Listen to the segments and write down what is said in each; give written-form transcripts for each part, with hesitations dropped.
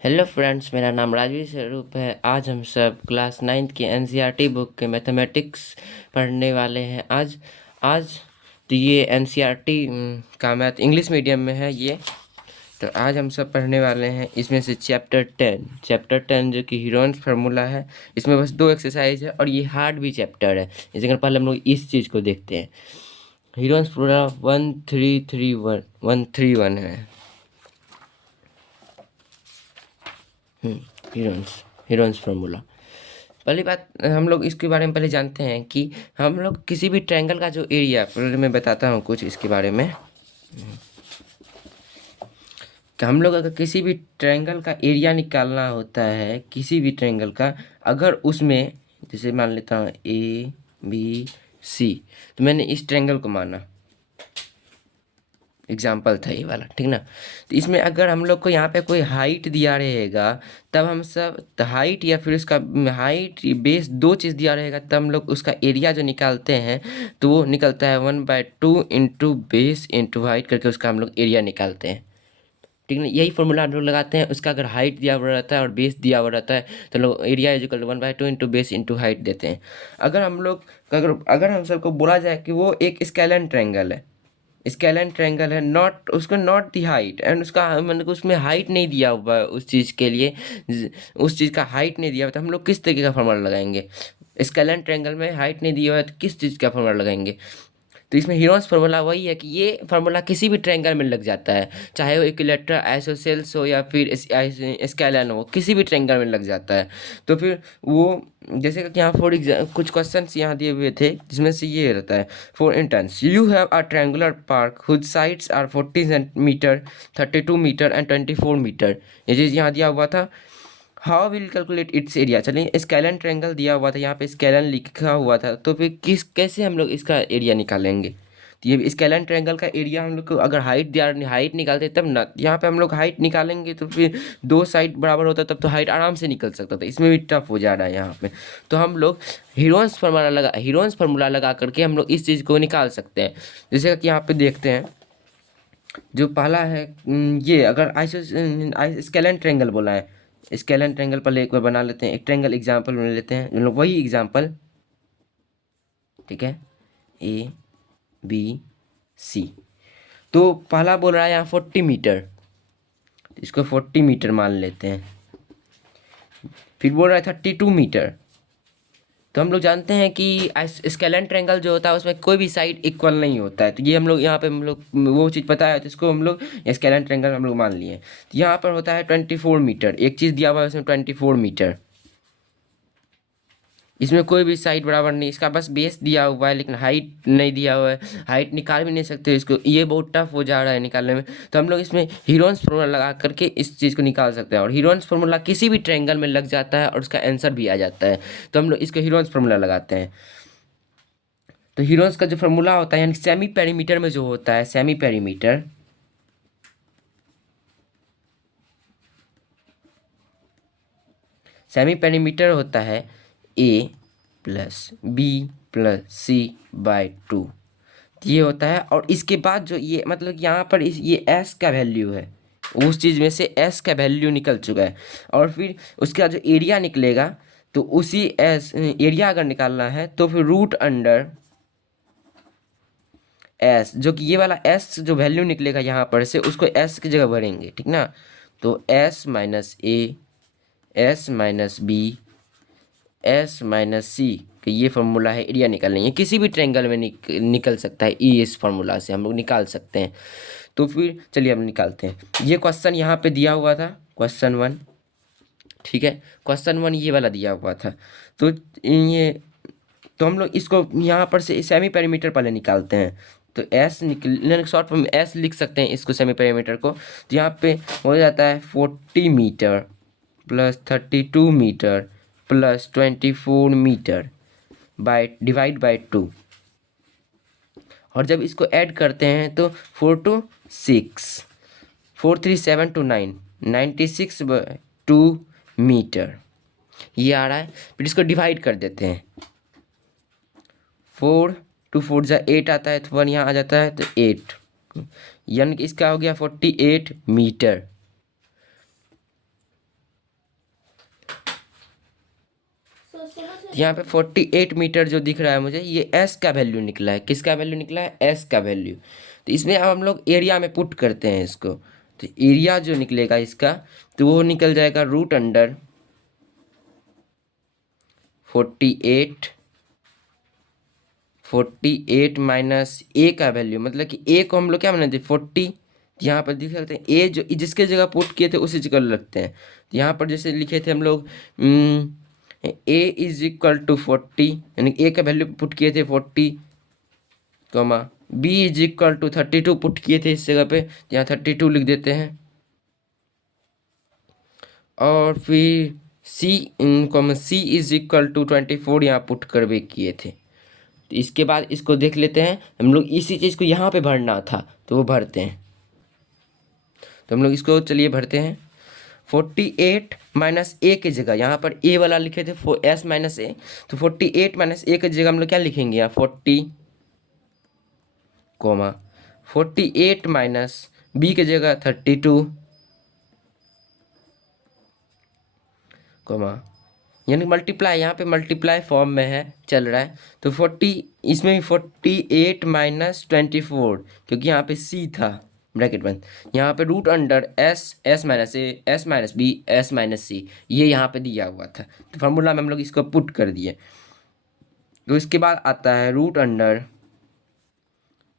Hello friends, मेरा नाम राजवीर स्वरूप है। आज हम सब क्लास 9th की एनसीईआरटी बुक के मैथमेटिक्स पढ़ने वाले हैं। आज तो ये एनसीईआरटी का मैथ इंग्लिश मीडियम में है ये। तो आज हम सब पढ़ने वाले हैं इसमें से चैप्टर 10 जो कि हीरोन्स फार्मूला है। इसमें बस 2 एक्सरसाइज है और ये हार्ड भी चैप्टर है। इस जगह पहले हम लोग इस चीज़ को देखते हैं। हीरोन्स फार्मूला 1331 है। Heron's Heron's formula. पहली बात हम लोग इसके बारे में पहले जानते हैं कि हम लोग किसी भी ट्रायंगल का जो एरिया, पहले मैं बताता हूँ कुछ इसके बारे में। कि हम लोग अगर किसी भी ट्रायंगल का एरिया निकालना होता है, किसी भी ट्रायंगल का, अगर उसमें जैसे मान लेता हूँ ABC, तो मैंने इस ट्रायंगल को माना, एग्जाम्पल था ये वाला, ठीक ना। तो इसमें अगर हम लोग को यहाँ पे कोई हाइट दिया रहेगा, तब हम सब हाइट या फिर उसका हाइट बेस 2 चीज़ दिया रहेगा, तब हम लोग उसका एरिया जो निकालते हैं तो वो निकलता है 1/2 इंटू बेस इंटू हाइट करके उसका हम लोग एरिया निकालते हैं, ठीक ना। यही फॉर्मूला हम लोग लगाते हैं। उसका अगर हाइट दिया हुआ रहता है और बेस दिया हुआ रहता है तो लोग area is equal 1/2 into base into height देते हैं। अगर हम सबको बोला जाए कि वो एक स्केलेन ट्रायंगल है, नॉट उसको नॉट दी हाइट एंड उसका मतलब उसमें हाइट नहीं दिया हुआ है उस चीज़ के लिए, उस चीज़ का हाइट नहीं दिया हुआ, तो हम लोग किस तरीके का फॉर्मूला लगाएंगे? स्केलेन ट्रायंगल में हाइट नहीं दिया हुआ है तो किस चीज़ का फॉर्मूला लगाएंगे? तो इसमें हीरोन्स फार्मूला वही है कि ये फार्मूला किसी भी ट्रायंगल में लग जाता है, चाहे वो इक्विलैटरल आइसोसेल्स हो या फिर स्केलेन हो, किसी भी ट्रायंगल में लग जाता है। तो फिर वो जैसे कि यहाँ फॉर एग्जाम्पल कुछ क्वेश्चंस यहाँ दिए हुए थे जिसमें से ये रहता है, for instance you have a triangular park whose sides are 40 centimetre, 32 metre and 24 metre. ये चीज़ यहाँ दिया हुआ था। How will calculate its area? चलिए, स्केलन ट्रायंगल दिया हुआ था, यहाँ पे स्केलन लिखा हुआ था, तो फिर कैसे हम लोग इसका एरिया निकालेंगे? तो ये स्केलन ट्रायंगल का एरिया हम लोग को अगर हाइट निकालते तब ना, यहाँ पे हम लोग हाइट निकालेंगे तो फिर 2 साइड बराबर होता तब तो हाइट आराम से निकल सकता था। इसमें भी टफ हो जा रहा है यहाँ पे। तो हम लोग हीरोन्स फार्मूला लगा करके हम लोग इस चीज़ को निकाल सकते हैं। जैसे कि यहाँ पे देखते हैं, जो पहला है ये अगर स्केलन ट्रायंगल बोला है, स्केलन ट्रायंगल पहले एक बार बना लेते हैं, एक ट्रायंगल एग्जांपल बना लेते हैं, हम लोग वही एग्जांपल, ठीक है, ABC। तो पहला बोल रहा है यहाँ 40 मीटर, तो इसको 40 मीटर मान लेते हैं। फिर बोल रहा है 32 मीटर। तो हम लोग जानते हैं कि स्केलन ट्रायंगल जो होता है उसमें कोई भी साइड इक्वल नहीं होता है, तो ये हम लोग यहाँ पे हम लोग वो चीज़ पता है, तो इसको हम लोग स्केलन ट्रायंगल हम लोग मान लिए। तो यहाँ पर होता है 24 मीटर, एक चीज़ दिया हुआ है उसमें 24 मीटर। इसमें कोई भी साइड बराबर नहीं, इसका बस बेस दिया हुआ है लेकिन हाइट नहीं दिया हुआ है, हाइट निकाल भी नहीं सकते इसको, ये बहुत टफ हो जा रहा है निकालने में। तो हम लोग इसमें हीरोन्स फार्मूला लगा करके इस चीज़ को निकाल सकते हैं, और हीरोन्स फार्मूला किसी भी ट्रायंगल में लग जाता है और उसका आंसर भी आ जाता है। तो हम लोग इसको हीरोन्स फार्मूला लगाते हैं। तो हीरोन्स का जो फार्मूला होता है, यानी सेमी पेरीमीटर में जो होता है, सेमी पेरीमीटर होता है A+B+C/2, ये होता है। और इसके बाद जो ये मतलब यहाँ पर ये S का वैल्यू है, उस चीज़ में से S का वैल्यू निकल चुका है। और फिर उसका जो एरिया निकलेगा, तो उसी S एरिया अगर निकालना है तो फिर रूट अंडर S, जो कि ये वाला S जो वैल्यू निकलेगा यहाँ पर से, उसको S की जगह भरेंगे, ठीक ना। तो S-A, S-B, S-C कि ये फार्मूला है एरिया निकालने, ये किसी भी ट्रायंगल में निकल सकता है, इस फार्मूला से हम लोग निकाल सकते हैं। तो फिर चलिए हम निकालते हैं। ये क्वेश्चन यहाँ पे दिया हुआ था, क्वेश्चन 1, ठीक है, क्वेश्चन 1 ये वाला दिया हुआ था। तो ये तो हम लोग इसको यहाँ पर से सेमी पेरीमीटर पहले निकालते हैं। तो एस निकल शॉर्ट फॉर्म में एस लिख सकते हैं इसको, सेमी पेरीमीटर को। तो यहाँ पे हो जाता है 40 metre plus 32 metre plus 24 metre divide by 2। और जब इसको ऐड करते हैं तो 4 2 6, 4 3 7 2 9, 96/2 मीटर ये आ रहा है। फिर इसको डिवाइड कर देते हैं, 4 2 4 जा 8 आता है, तो 1 यहाँ आ जाता है, तो 8, यानी कि इसका हो गया 48 मीटर। यहाँ पे 48 मीटर जो दिख रहा है मुझे, ये एस का वैल्यू निकला है। किसका वैल्यू निकला है? एस का वैल्यू। तो इसमें अब हम लोग एरिया में पुट करते हैं इसको। तो एरिया जो निकलेगा इसका, तो वो निकल जाएगा रूट अंडर 48 माइनस ए का वैल्यू, मतलब कि ए को हम लोग क्या बनाते हैं 40। यहाँ पर देख सकते हैं ए जो जिसके जगह पुट किए थे उसी जगह रखते हैं। तो यहाँ पर जैसे लिखे थे हम लोग ए इज इक्वल टू 40, यानी ए का वैल्यू पुट किए थे 40, comma b is equal to 32 put किए थे इस जगह पे, यहाँ 32 लिख देते हैं। और फिर C comma C is equal to 24 यहाँ पुट कर भी किए थे। तो इसके बाद इसको देख लेते हैं हम लोग, इसी चीज़ को यहाँ पे भरना था तो वो भरते हैं। तो हम लोग इसको चलिए भरते हैं। 48 माइनस ए की जगह यहाँ पर ए वाला लिखे थे एस माइनस ए, तो 48 माइनस ए की जगह हम लोग क्या लिखेंगे यहाँ 40, कोमा 48 माइनस बी की जगह 32, कोमा यानी मल्टीप्लाई, यहाँ पे मल्टीप्लाई फॉर्म में है चल रहा है। तो 40 इसमें भी 48 माइनस 24, क्योंकि यहाँ पे सी था ब्रैकेट बंद, यहाँ पे root under S, S minus A, S minus B, S minus C, ये यहाँ पे दिया हुआ था। तो फार्मूला में हम लोग इसको पुट कर दिए। तो इसके बाद आता है रूट अंडर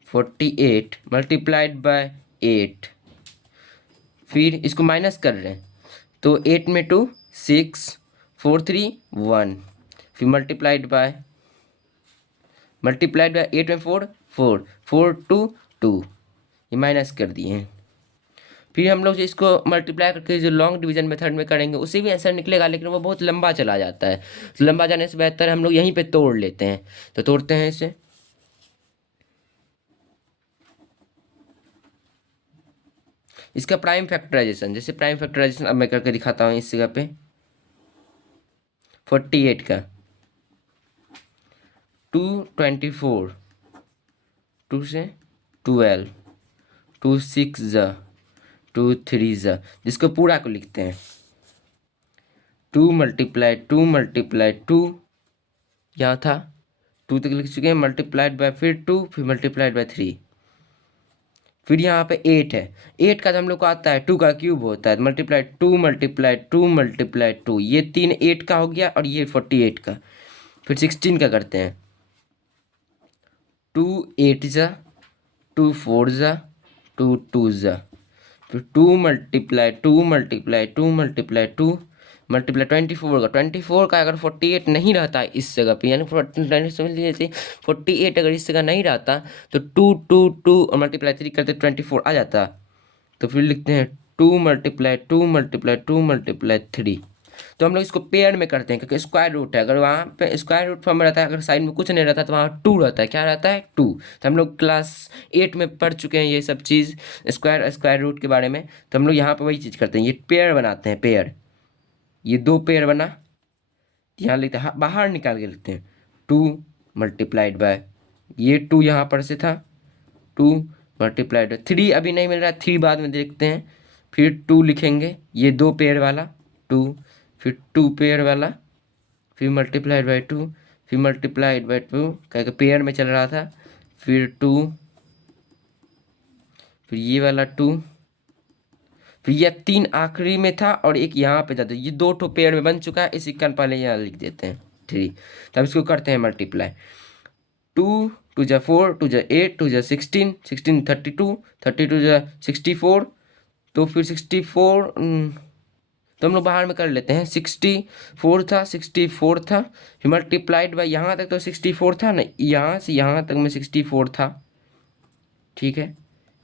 48 मल्टीप्लाइड बाय 8, फिर इसको माइनस कर रहे हैं तो 8 में 2 6 4 3 1, फिर मल्टीप्लाइड बाय 8 में 4 4 4 2 2, ये माइनस कर दिए हैं। फिर हम लोग जो इसको मल्टीप्लाई करके जो लॉन्ग डिवीजन मेथड में करेंगे उससे भी आंसर निकलेगा, लेकिन वो बहुत लंबा चला जाता है। तो लंबा जाने से बेहतर हम लोग यहीं पे तोड़ लेते हैं। तो तोड़ते हैं इसे। इसका प्राइम फैक्टराइजेशन, जैसे प्राइम फैक्टराइजेशन अब मैं करके दिखाता हूँ इस जगह पे। 48 का 2 24, 2 से 12, 2 6 ज़ा, 2 3 ज़ा, जिसको पूरा को लिखते हैं 2 मल्टीप्लाई 2, यहाँ था 2 तक लिख चुके हैं, मल्टीप्लाइड बाय फिर 2, फिर मल्टीप्लाइड बाय 3, फिर यहाँ पे 8 है। 8 का तो हम लोग को आता है 2 का क्यूब होता है, मल्टीप्लाई 2, ये 3 8 का हो गया और ये 48 का। फिर 16 का करते हैं 2 8 ज़ा, 2 4 ज़ा, 2 2 ज़ा, फिर 2 मल्टीप्लाई 24 का, 24 का अगर 48 नहीं रहता इस जगह पे, यानी समझ लीजिए 48 अगर इस जगह नहीं रहता तो 2 2 2 और मल्टीप्लाई 3 करते 24 आ जाता। तो फिर लिखते हैं 2 मल्टीप्लाई 3। तो हम लोग इसको पेयर में करते हैं क्योंकि स्क्वायर रूट है, अगर वहाँ पे स्क्वायर रूट फॉर्म में रहता है, अगर साइड में कुछ नहीं रहता तो वहाँ 2 रहता है। क्या रहता है? 2। तो हम लोग क्लास 8 में पढ़ चुके हैं ये सब चीज़, स्क्वायर रूट के बारे में। तो हम लोग यहाँ पे वही चीज़ करते हैं, ये पेयर बनाते हैं, पेयर। ये 2 पेयर बना, यहाँ लिखते हैं बाहर निकाल के लिखते हैं 2 मल्टीप्लाइड बाय, ये 2 यहाँ पर से था, 2 मल्टीप्लाइड बाय 3 अभी नहीं मिल रहा है, 3 बाद में देखते हैं। फिर 2 लिखेंगे, ये 2 पेयर वाला 2, फिर 2 पेयर वाला, फिर मल्टीप्लाइड बाय 2, फिर मल्टीप्लाइड बाय 2, क्या पेयर में चल रहा था, फिर 2, फिर ये वाला 2, फिर ये 3 आखिरी में था और एक यहाँ पे था। तो ये 2 ठो पेयर में बन चुका है, इसी कारण पहले यहाँ लिख देते हैं 3। तब इसको करते हैं मल्टीप्लाई, 2 2 जा 4, 2 जा 8, 2 जा 16, 16 32, 32 जा 64, तो फिर 64 तो हम लोग बाहर में कर लेते हैं, 64 था, फिर मल्टीप्लाइड बाय यहाँ तक तो 64 था ना, यहाँ से यहाँ तक में 64 था, ठीक है,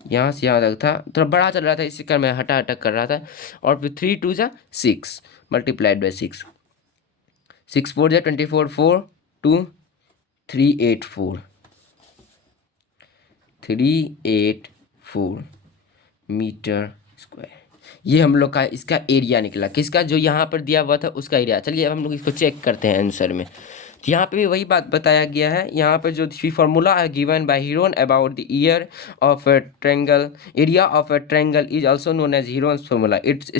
यहाँ से यहाँ तक था, थोड़ा बड़ा चल रहा था इसी कारण मैं हटा हटा कर रहा था। और फिर 3 2 जा 6 मल्टीप्लाइड बाय 6, 6 4 जा 24, 4 2 3 8 4, 384 मीटर स्क्वायर। ये हम लोग का इसका एरिया निकला, किसका? जो यहाँ पर दिया हुआ था उसका एरिया। चलिए अब हम लोग इसको चेक करते हैं आंसर में। तो यहाँ पे भी वही बात बताया गया है। यहाँ पे जो फार्मूला है given by Heron about the area of a triangle, area of a triangle is also known as Heron's formula. It's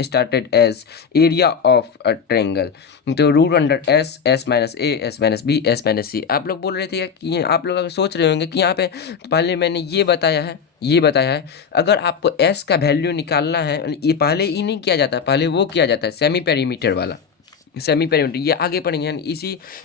started as area of a triangle, तो root under S, S minus A, S minus B, S minus C. आप लोग बोल रहे थे कि आप लोग अगर सोच रहे होंगे कि यहाँ पे पहले मैंने ये बताया है अगर आपको एस का वैल्यू निकालना है, ये पहले ही नहीं किया जाता, पहले वो किया जाता है सेमी पेरीमीटर वाला। सेमी पेरीमीटर ये आगे पढ़ेंगे, यानी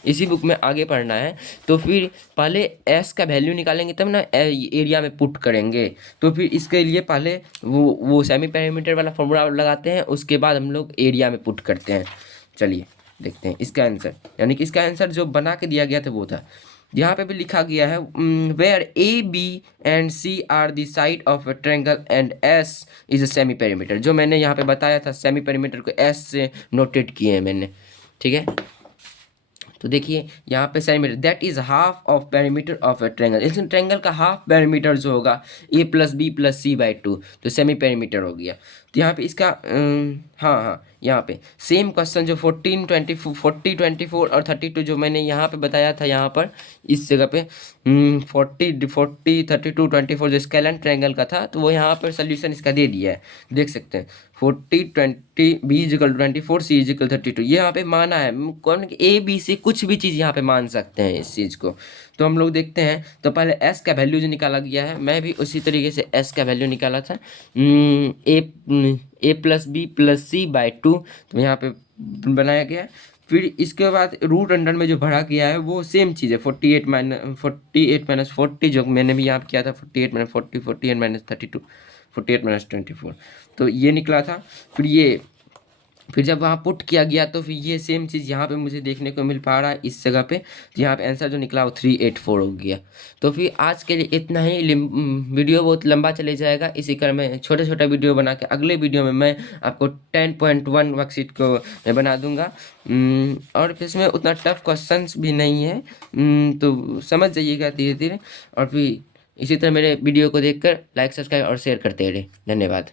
इसी बुक में आगे पढ़ना है। तो फिर पहले एस का वैल्यू निकालेंगे तब ना एरिया में पुट करेंगे। तो फिर इसके लिए पहले वो सेमी पेरीमीटर वाला फॉर्मूला लगाते हैं, उसके बाद हम लोग एरिया में पुट करते हैं। चलिए देखते हैं इसका आंसर, यानी कि इसका आंसर जो बना के दिया गया था वो था। यहाँ पे भी लिखा गया है where A B and C are the side of a triangle and S is a semi perimeter. जो मैंने यहाँ पे बताया था सेमी पेरीमीटर को एस से नोटेट किए हैं मैंने, ठीक है। तो देखिए यहाँ पे centimetre that is half of perimeter of a triangle. इसमें ट्रायंगल का हाफ पेरीमीटर जो होगा A plus B plus C by 2, तो सेमी पेरीमीटर हो गया। तो यहाँ पे इसका हाँ हाँ यहाँ पे सेम क्वेश्चन जो 40, 24 और 32 जो मैंने यहाँ पे बताया था, यहाँ पर इस जगह पे 40, 32, 24 जो स्केलन ट्रायंगल का था, तो वो यहाँ पर सोल्यूशन इसका दे दिया है, देख सकते हैं। 40, 20 बी इजिकल 24, सी इजिकल 32, ये यहाँ पे माना है कौन, ए बी से कुछ भी चीज़ यहाँ पे मान सकते हैं इस चीज़ को। तो हम लोग देखते हैं, तो पहले एस का वैल्यू जो निकाला गया है, मैं भी उसी तरीके से एस का वैल्यू निकाला था, A plus B plus C by 2, तो यहाँ पे बनाया गया है। फिर इसके बाद रूट अंडर में जो भरा गया है वो सेम चीज़ है, 48 माइनस 40 जो मैंने भी यहाँ किया था, 48 माइनस 40, 48 माइनस 32, 48 माइनस 24, तो ये निकला था। फिर जब वहाँ पुट किया गया तो फिर ये सेम चीज़ यहाँ पे मुझे देखने को मिल पा रहा है इस जगह पे। तो यहाँ पे आंसर जो निकला वो 384 हो गया। तो फिर आज के लिए इतना ही, वीडियो बहुत लंबा चले जाएगा, इसी कारण मैं छोटे छोटे वीडियो बना के अगले वीडियो में मैं आपको 10.1 वर्कशीट को मैं बना दूंगा। और इसमें उतना टफ क्वेश्चंस भी नहीं है, तो समझ जाइएगा धीरे धीरे। और फिर इसी तरह मेरे वीडियो को देखकर लाइक, सब्सक्राइब और शेयर करते रहिए। धन्यवाद।